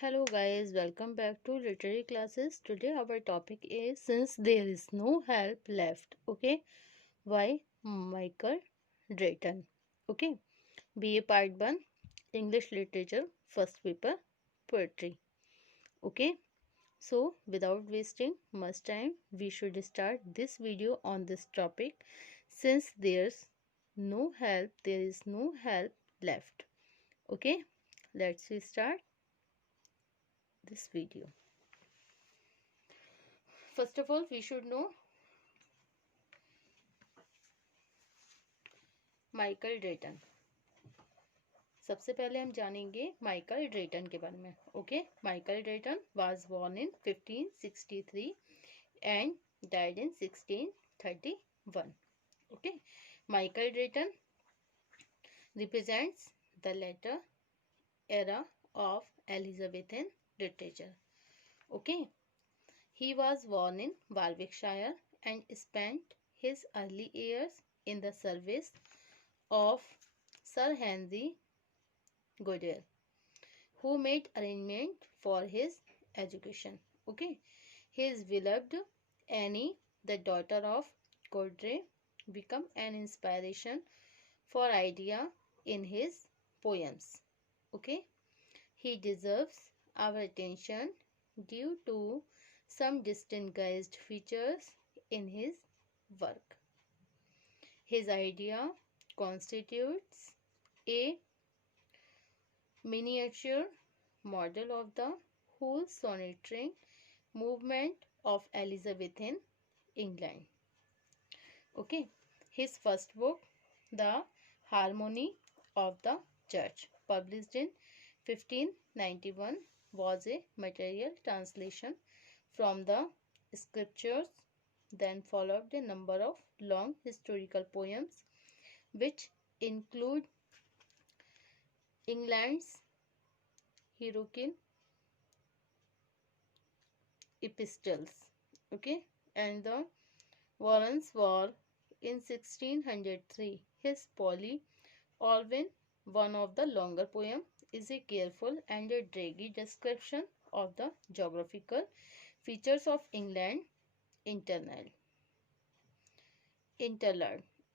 Hello guys, welcome back to literary classes. Today our topic is Since There Is No Help Left, okay, by Michael Drayton. Okay, BA Part 1, English Literature, First Paper, Poetry. Okay, so without wasting much time, we should start this video on this topic. Since there is no help left. Okay, let's start this video. First of all, we should know Michael Drayton. सबसे पहले हम जानेंगे Michael Drayton के बारे में. Okay, Michael Drayton was born in 1563 and died in 1631. Okay, Michael Drayton represents the later era of Elizabethan literature. Okay, he was born in Warwickshire and spent his early years in the service of Sir Henry Goodale, who made arrangement for his education. Okay, his beloved Annie, the daughter of Godre, became an inspiration for idea in his poems. Okay, he deserves our attention due to some distinguished features in his work. His idea constitutes a miniature model of the whole sonneting movement of Elizabethan England. Okay, his first book, The Harmony of the Church, published in 1591, was a material translation from the scriptures. Then followed a number of long historical poems which include England's heroic epistles, okay, and the Warren's War in 1603. His Polly Alwyn, one of the longer poem, is a careful and a draggy description of the geographical features of England interlude.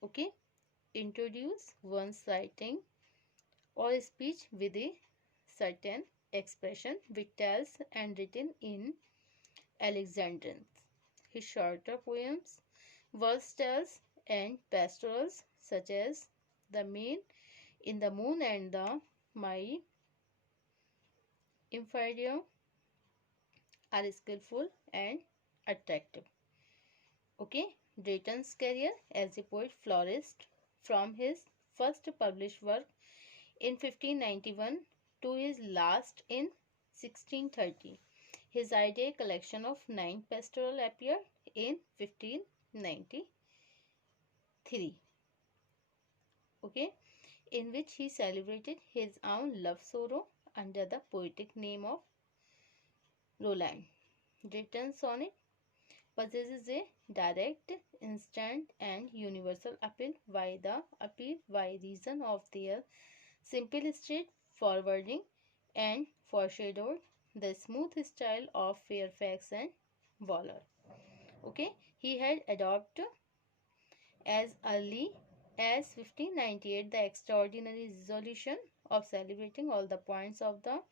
Okay, introduce one sighting or speech with a certain expression which tells and written in Alexandrine. His shorter poems, verse tales and pastorals such as The Man in the Moon and the My Inferior are skillful and attractive. Okay, Drayton's career as a poet flourished from his first published work in 1591 to his last in 1630. His idea collection of 9 pastoral appeared in 1593. Okay, in which he celebrated his own love sorrow under the poetic name of Roland. Drayton's sonnet possesses a direct, instant, and universal appeal by reason of their simple straightforwarding and foreshadowed the smooth style of Fairfax and Waller. Okay, he had adopted as early as 1598 the extraordinary resolution of celebrating all the points of the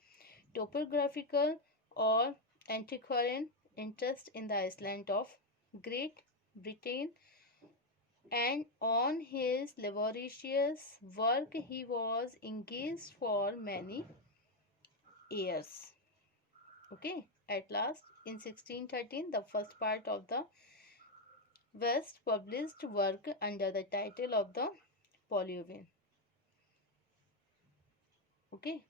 topographical or antiquarian interest in the island of Great Britain, and on his laborious work he was engaged for many years. Okay, at last in 1613 the first part of the West published work under the title of the Polyolbion. Okay,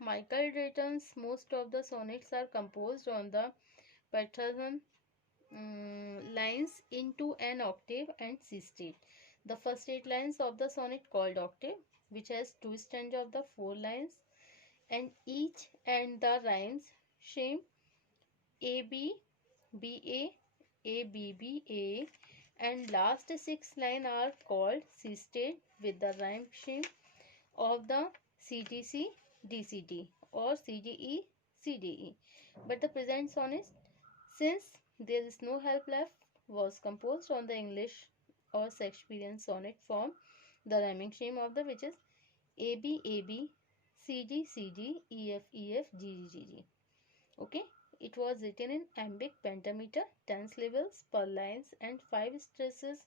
Michael Drayton's most of the sonnets are composed on the pattern lines into an octave and sisted. The first 8 lines of the sonnet called octave, which has 2 stanzas of the 4 lines, and each and the rhymes scheme A B B A B B A, and last 6 lines are called sisted with the rhyme scheme of the CTC DCT or CDE CDE. But the present sonnet, since there is no help left, was composed on the English or Shakespearean sonnet form, the rhyming scheme of the which is AB AB CD CD EF EF GG GG. Okay, it was written in iambic pentameter, 10 syllables per lines and 5 stresses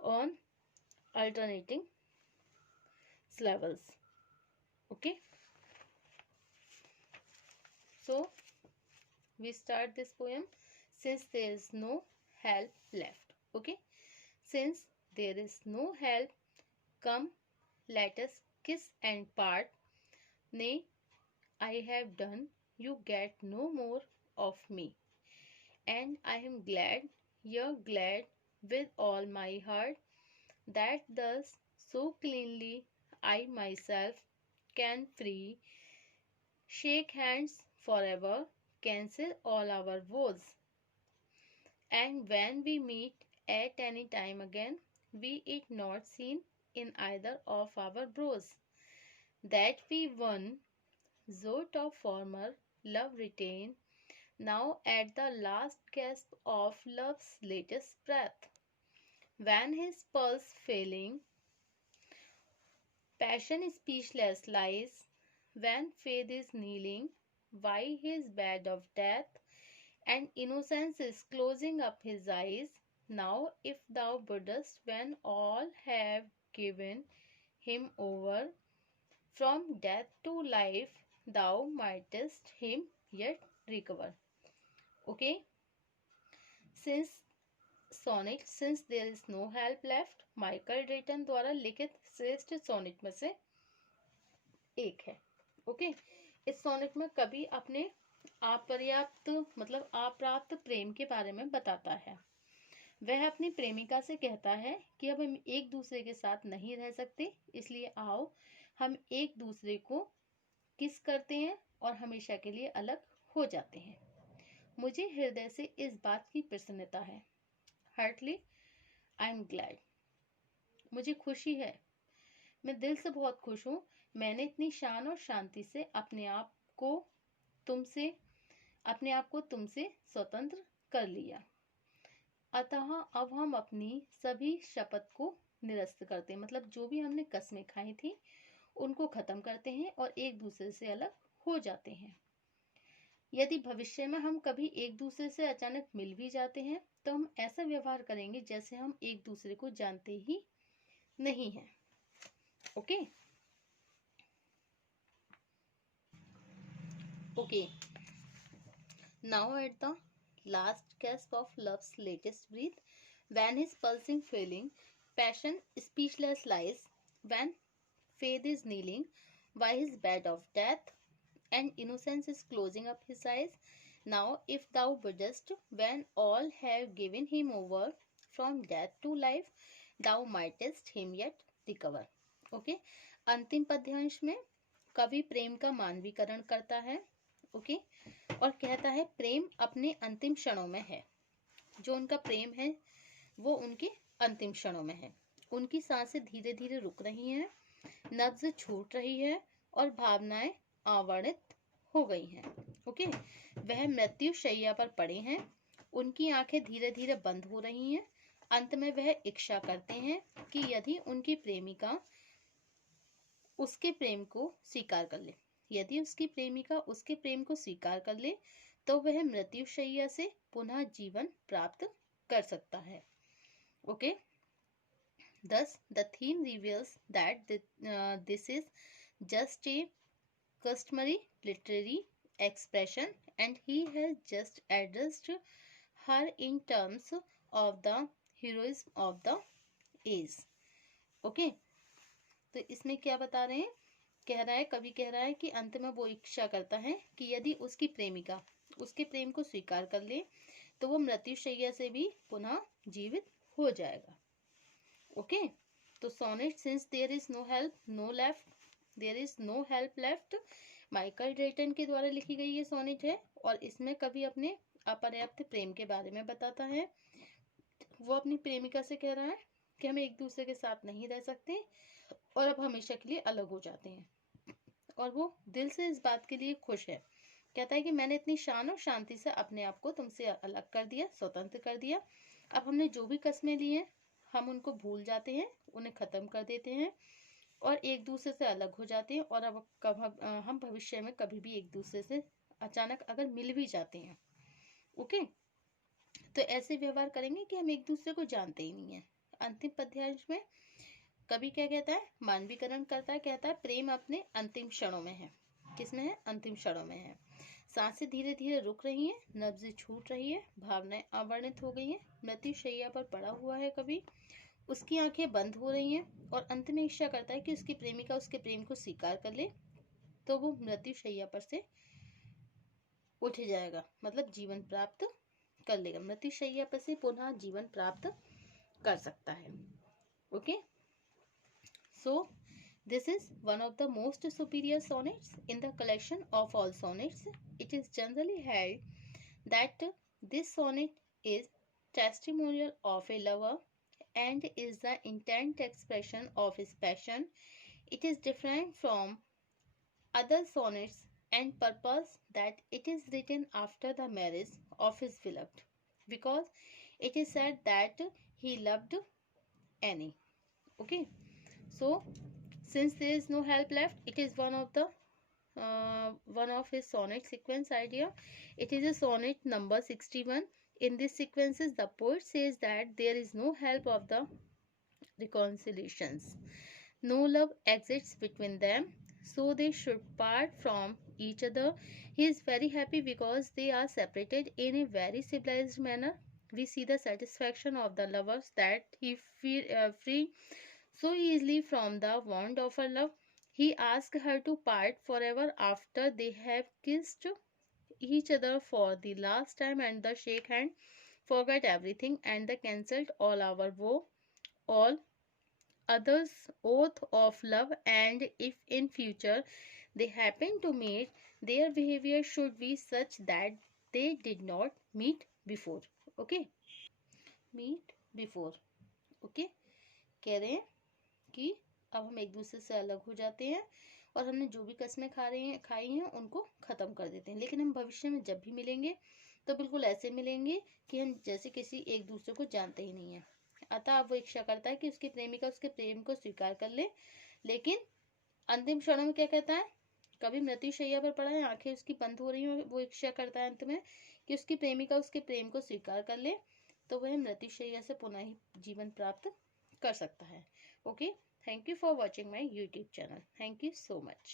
on alternating syllables. Okay, so we start this poem. Since there is no help left. Okay, since there is no help, come let us kiss and part. Nay, I have done, you get no more of me. And I am glad, you're glad with all my heart, that thus so cleanly I myself can free. Shake hands forever, cancel all our woes. And when we meet at any time again, be it not seen in either of our brows, that we one zot of former love retain, now at the last gasp of love's latest breath, when his pulse failing, passion speechless lies, when faith is kneeling by his bed of death, and innocence is closing up his eyes. Now, if thou wouldst, when all have given him over, from death to life, thou mightest him yet recover. Okay, since sonnet since there is no help left Michael Drayton द्वारा लिखित श्रेष्ठ sonnet में से एक है. Okay, इस sonnet में कवि अपने अपर्याप्त मतलब अप्राप्त प्रेम के बारे में बताता है. वह अपनी प्रेमिका से कहता है कि अब हम एक दूसरे के साथ नहीं रह सकते, इसलिए आओ हम एक दूसरे को किस करते हैं और हमेशा के लिए अलग हो जाते हैं. मुझे हृदय से इस बात की प्रसन्नता है. Heartily I am glad. मुझे खुशी है, मैं दिल से बहुत खुश हूँ. मैंने इतनी शान और शांति से अपने आप को तुमसे स्वतंत्र कर लिया. अतः अब हम अपनी सभी शपथ को निरस्त करते हैं, मतलब जो भी हमने कस्में खाई थी उनको खत्म करते हैं और एक दूसरे से अलग हो जाते हैं. यदि भविष्य में हम कभी एक दूसरे से अचानक मिल भी जाते हैं तो हम ऐसा व्यवहार करेंगे जैसे हम एक दूसरे को जानते ही नहीं हैं. Okay okay, now at the last gasp of love's latest breath, when his pulsing failing, passion speechless lies, when faith is kneeling by his bed of death, and innocence is closing up his eyes. Now, if thou wouldst, when all have given him over from death to life, thou mightest him yet recover. Okay, अंतिम पद्यांश में कवि प्रेम का मानवीकरण करता है. Okay, और कहता है प्रेम अपने अंतिम क्षणों में है. जो उनका प्रेम है वो उनके अंतिम क्षणों में है. उनकी सांसें धीरे धीरे रुक रही हैं, नब्ज छूट रही है और भावनाएं आवर्णित हो गई हैं. ओके, वह मृत्यु शैया पर पड़े हैं, उनकी आंखें धीरे धीरे बंद हो रही हैं. अंत में वह इच्छा करते हैं कि यदि उनकी प्रेमिका उसके प्रेम को स्वीकार कर ले, यदि उसकी प्रेमिका उसके प्रेम को स्वीकार कर ले तो वह मृत्यु शैया से पुनः जीवन प्राप्त कर सकता है. Okay, thus the theme reveals that this is just a customary literary expression and he has just addressed her in terms of the heroism of the age. Okay, तो इसमें क्या बता रहे हैं, कह रहा है, कवि कह रहा है कि अंत में वो इच्छा करता है कि यदि उसकी प्रेमिका उसके प्रेम को स्वीकार कर ले तो वो मृत्युशैया से भी पुनः जीवित हो जाएगा. ओके, तो sonnet since there is no help left Michael Drayton के द्वारा लिखी गई ये सोनेट है और इसमें कवि अपने अपर्याप्त प्रेम के बारे में बताता है. वो अपनी प्रेमिका से कह रहा है कि हम एक दूसरे के साथ नहीं रह सकते और अब हमेशा के लिए अलग हो जाते हैं। और वो दिल से इस बात के लिए खुश है। कहता है कि मैंने इतनी शान और शांति से अपने आप को तुमसे अलग कर दिया, स्वतंत्र कर दिया। अब हमने जो भी कस्में ली हैं हम उनको भूल जाते हैं, उन्हें खत्म कर देते हैं और एक दूसरे से अलग हो जाते हैं। और अब हम भविष्य में कभी भी एक दूसरे से अचानक अगर मिल भी जाते हैं, ओके, तो ऐसे व्यवहार करेंगे कि हम एक दूसरे को जानते ही नहीं है। अंतिम पद्यांश में कवि क्या कहता है, मानवीकरण करता है, कहता है प्रेम अपने अंतिम क्षणों में है। किसमें है? अंतिम क्षणों में है। सांसें धीरे धीरे रुक रही हैं, नब्जें छूट रही है, भावनाएं अवर्णित हो गई हैं। मृत्यु शैया पर पड़ा हुआ है कवि, उसकी आंखें बंद हो रही हैं और अंत में इच्छा करता है कि उसकी प्रेमिका उसके प्रेम को स्वीकार कर ले, तो वो मृत्यु शैया पर से उठ जाएगा, मतलब जीवन प्राप्त कर लेगा, मृत्यु शैया पर से पुनः जीवन प्राप्त कर सकता है। Okay, so this is one of the most superior sonnets in the collection of all sonnets. It is generally held that this sonnet is testimonial of a lover and is the intent expression of his passion. It is different from other sonnets and purpose that it is written after the marriage of his beloved, because it is said that he loved Annie. Okay, so since there is no help left, it is one of his sonnet sequence idea. It is a sonnet number 61. In this sequences, the poet says that there is no help of the reconciliations. No love exists between them, so they should part from each other. He is very happy because they are separated in a very civilized manner. We see the satisfaction of the lovers that he free so easily from the wound of her love. He asks her to part forever after they have kissed each other for the last time and the shake hand, forget everything and the cancelled all our woe, all others oath of love, and if in future they happen to meet, their behavior should be such that they did not meet before. Okay, meet before. Okay, कह रहे हैं कि अब हम एक दूसरे से अलग हो जाते हैं और हमने जो भी कस्में खाई हैं उनको ख़त्म कर देते हैं, लेकिन हम भविष्य में जब भी मिलेंगे तो बिल्कुल ऐसे मिलेंगे कि हम जैसे किसी एक दूसरे को जानते ही नहीं है। अतः अब वो इच्छा करता है कि उसकी प्रेमिका उसके प्रेम को स्वीकार कर ले, लेकिन अंतिम क्षणों में क्या कहता है, कभी मृत्यु शैया पर पड़ा है, आंखें उसकी बंद हो रही हैं, वो इच्छा करता है अंत में कि उसकी प्रेमिका उसके प्रेम को स्वीकार कर ले, तो वह मृत्यु शैया से पुनः ही जीवन प्राप्त कर सकता है। Okay, thank you for watching my YouTube channel. Thank you so much.